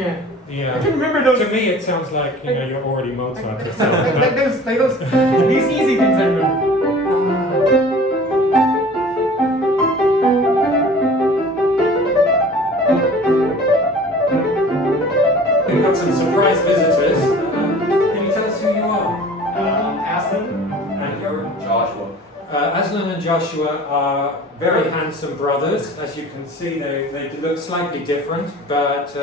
can't. Yeah. I can remember those. To me, it sounds like you're already Mozart or something. like those, these easy things I remember. We've got some surprise visitors. Can you tell us who you are? Aslan And you're Joshua. Aslan and Joshua are very handsome brothers. As you can see, they look slightly different, but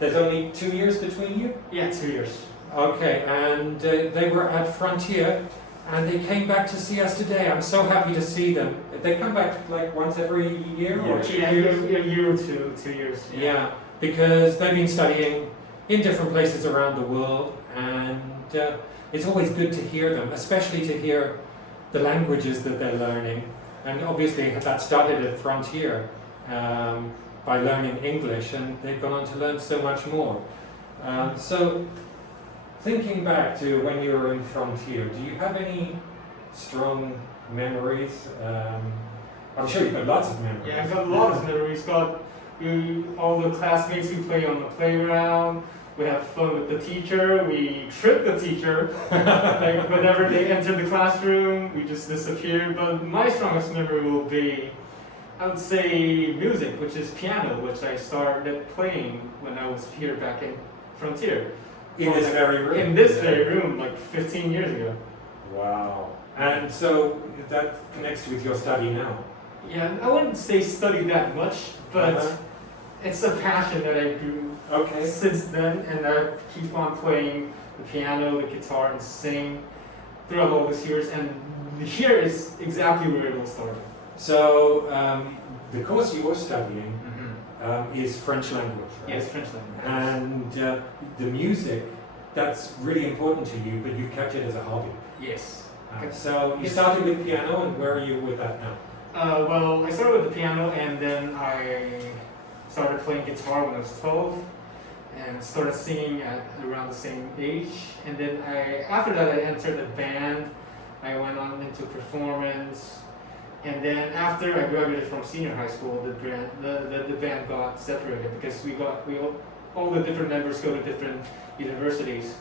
there's only 2 years between you? Yeah, 2 years. Okay, and they were at Frontier, and they came back to see us today. I'm so happy to see them. They come back like once every year or 2 years? A year or two, 2 years. Yeah, because they've been studying in different places around the world, and it's always good to hear them, especially to hear the languages that they're learning. And obviously that started at Frontier by learning English, and they've gone on to learn so much more. So thinking back to when you were in Frontier, do you have any strong memories? I'm sure you've got lots of memories. Yeah, I've got lots of memories. Got all the classmates who play on the playground. We have fun with the teacher. We trick the teacher. Like whenever they enter the classroom, we just disappear. But my strongest memory will be, I would say, music, which is piano, which I started playing when I was here back in Frontier. In this very room? In this very room, like 15 years ago. Wow. And so that connects with your study now? Yeah, I wouldn't say study that much, but it's a passion that I grew since then, and I keep on playing the piano, the guitar, and sing throughout all these years, and here is exactly where it all started. So the course you were studying is French language, right? Yes, French language. And the music, that's really important to you, but you've kept it as a hobby. Yes. So you started with piano, and where are you with that now? Well, I started with the piano, and then I started playing guitar when I was 12, and started singing at around the same age. And then after that, I entered a band. I went on into performance, and then after I graduated from senior high school, the band got separated because all the different members go to different universities.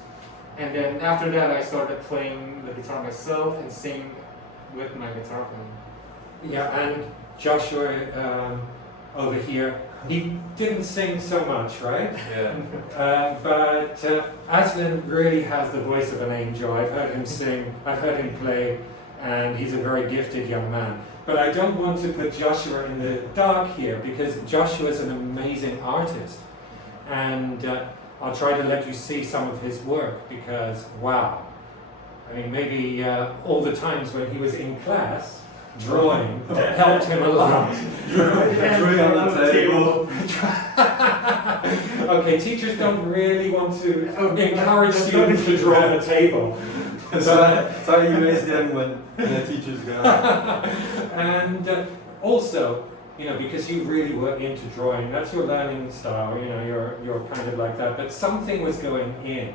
And then after that, I started playing the guitar myself and sing with my guitar playing. Yeah, and Joshua over here, he didn't sing so much, right? Yeah. But Aslan really has the voice of an angel. I've heard him sing, I've heard him play, and he's a very gifted young man. But I don't want to put Joshua in the dark here, because Joshua is an amazing artist. And I'll try to let you see some of his work, because wow. I mean, maybe all the times when he was in class, drawing helped him a lot. Drawing on the table. Okay, teachers don't really want to encourage students to draw on a table. So you raise them when the teachers go. And also, because you really were into drawing, that's your learning style, you're kind of like that, but something was going in,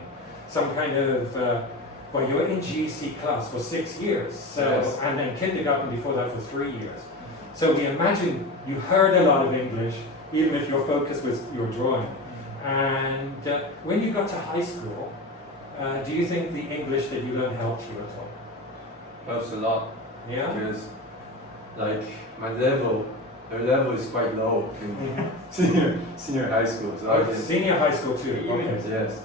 some kind of, well, you were in GC class for 6 years, so, yes. And then kindergarten before that for 3 years. So we imagine you heard a lot of English, even if your focus was your drawing. And when you got to high school, do you think the English that you learned helped you at all? Helps a lot. Yeah? Because, like, the level is quite low in senior high school. So I can, senior high school too, okay. Yes.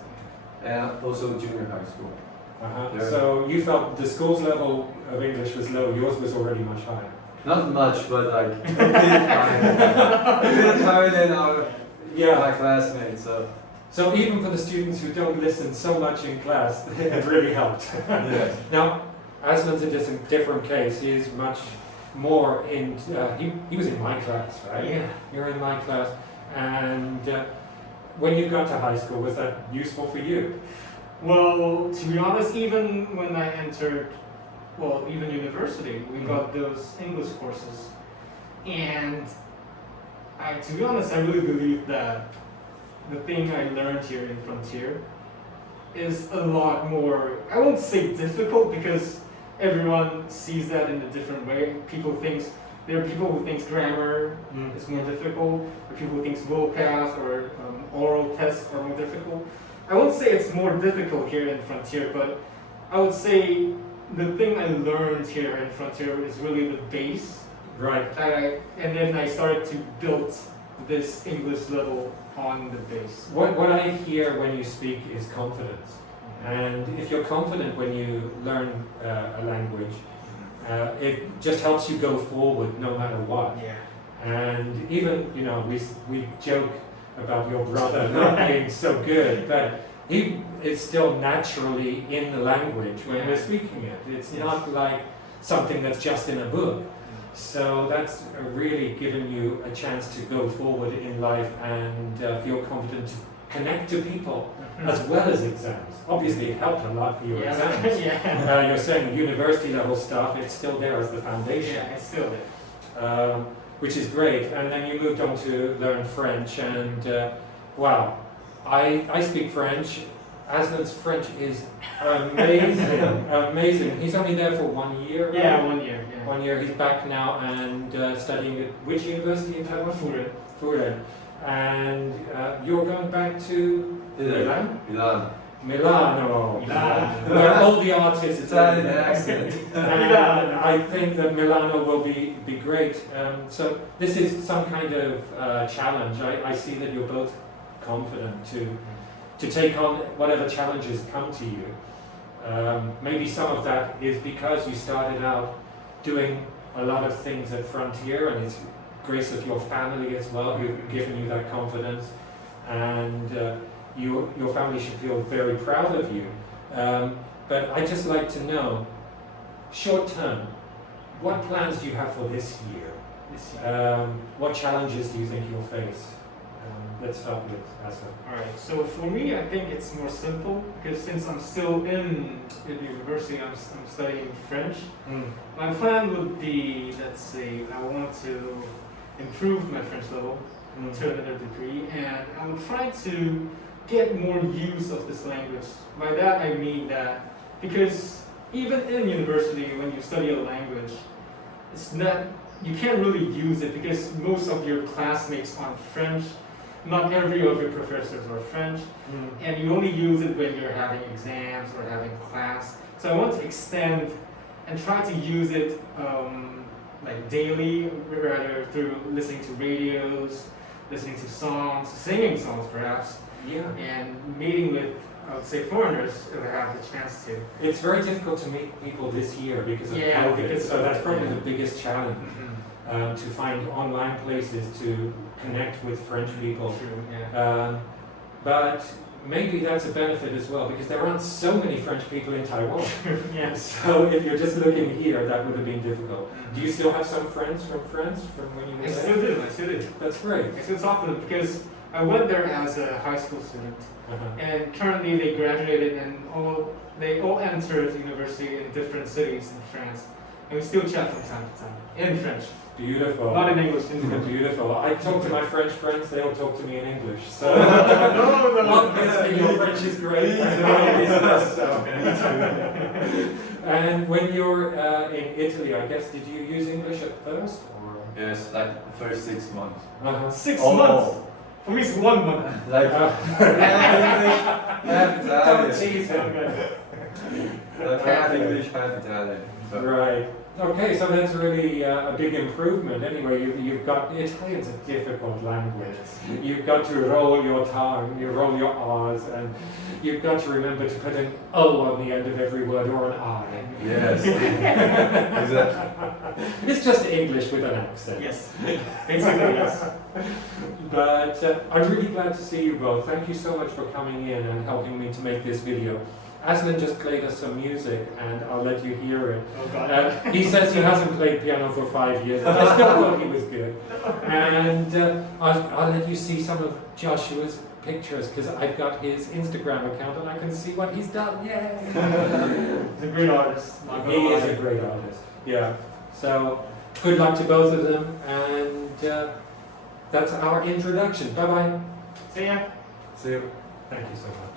And also junior high school. Yeah. So you felt the school's level of English was low, yours was already much higher. Not much, but like a bit higher. A bit higher than my classmates. So even for the students who don't listen so much in class, it really helped. Yes. Now, Aslan's a different case. He is much more in, he was in my class, right? Yeah. You're in my class. And when you got to high school, was that useful for you? Well, to be honest, even when I entered, even university, we got those English courses. And to be honest, I really believe that the thing I learned here in Frontier is a lot more, I won't say difficult, because everyone sees that in a different way. People think There are people who think grammar is more difficult. There are people who think vocab or oral tests are more difficult. I won't say it's more difficult here in Frontier, but I would say the thing I learned here in Frontier is really the base. Right. And then I started to build this English level on the base. What I hear when you speak is confidence. And if you're confident when you learn a language, it just helps you go forward no matter what. Yeah. And even, you know, we joke about your brother not being so good, but he is still naturally in the language when we're speaking it. It's not like something that's just in a book. So that's really given you a chance to go forward in life and feel confident to connect to people as well as exams. Obviously it helped a lot for your exams. You're saying university level stuff, it's still there as the foundation. Yeah, it's still there. Which is great. And then you moved on to learn French, and wow, I speak French. Aslan's French is amazing, amazing. He's only there for 1 year. Right? Yeah, 1 year. Yeah. 1 year. He's back now and studying at which university in Taiwan? Furen. And you're going back to Milan? Milano. Where all the artists. Italian accent. And I think that Milano will be great. So this is some kind of challenge. I see that you're both confident to take on whatever challenges come to you. Maybe some of that is because you started out doing a lot of things at Frontier, and it's grace of your family as well who've given you that confidence, and your family should feel very proud of you. But I'd just like to know, short term, what plans do you have for this year? What challenges do you think you'll face? Let's start with Aslan. Alright, so for me, I think it's more simple because since I'm still in university, I'm studying French. My plan would be, let's say, I want to improve my French level to another degree, and I would try to get more use of this language. By that I mean that because even in university, when you study a language, it's not, you can't really use it because most of your classmates are French. Not every of your professors are French, and you only use it when you're having exams or having class. So I want to extend and try to use it like daily, rather through listening to radios, listening to songs, singing songs perhaps, and meeting with, I would say, foreigners if I have the chance to. It's very difficult to meet people this year because of COVID, so that's probably the biggest challenge. To find online places to connect with French people. True, but maybe that's a benefit as well because there aren't so many French people in Taiwan. So if you're just looking here, that would have been difficult. Do you still have some friends from France from when you were there? I still do. That's great. I still talk to them because I went there as a high school student, and currently they graduated and they all entered university in different cities in France, and we still chat from time to time in French. Beautiful. Not in English. In French. Beautiful. I talk to my French friends, they all talk to me in English. So no. obviously your French is great. And when you're in Italy, I guess, did you use English at first? Or? Yes, like the first 6 months. 6 months? For me it's 1 month. Like half English, half Italian. Don't tease him. Like half English, half Italian. So. Right. Okay, so that's really a big improvement. Anyway, you've got, Italian's a difficult language. You've got to roll your tongue, you roll your R's, and you've got to remember to put an O on the end of every word or an I. Yes. Exactly. It's just English with an accent. Yes. Basically, yes. But I'm really glad to see you both. Thank you so much for coming in and helping me to make this video. Aslan just played us some music, and I'll let you hear it. Oh God. He says he hasn't played piano for 5 years, but I still thought he was good. And I'll let you see some of Joshua's pictures, because I've got his Instagram account, and I can see what he's done. Yay! He's a great artist. He is a great artist. Yeah. So, good luck to both of them, and that's our introduction. Bye-bye. See ya. See you. Thank you so much.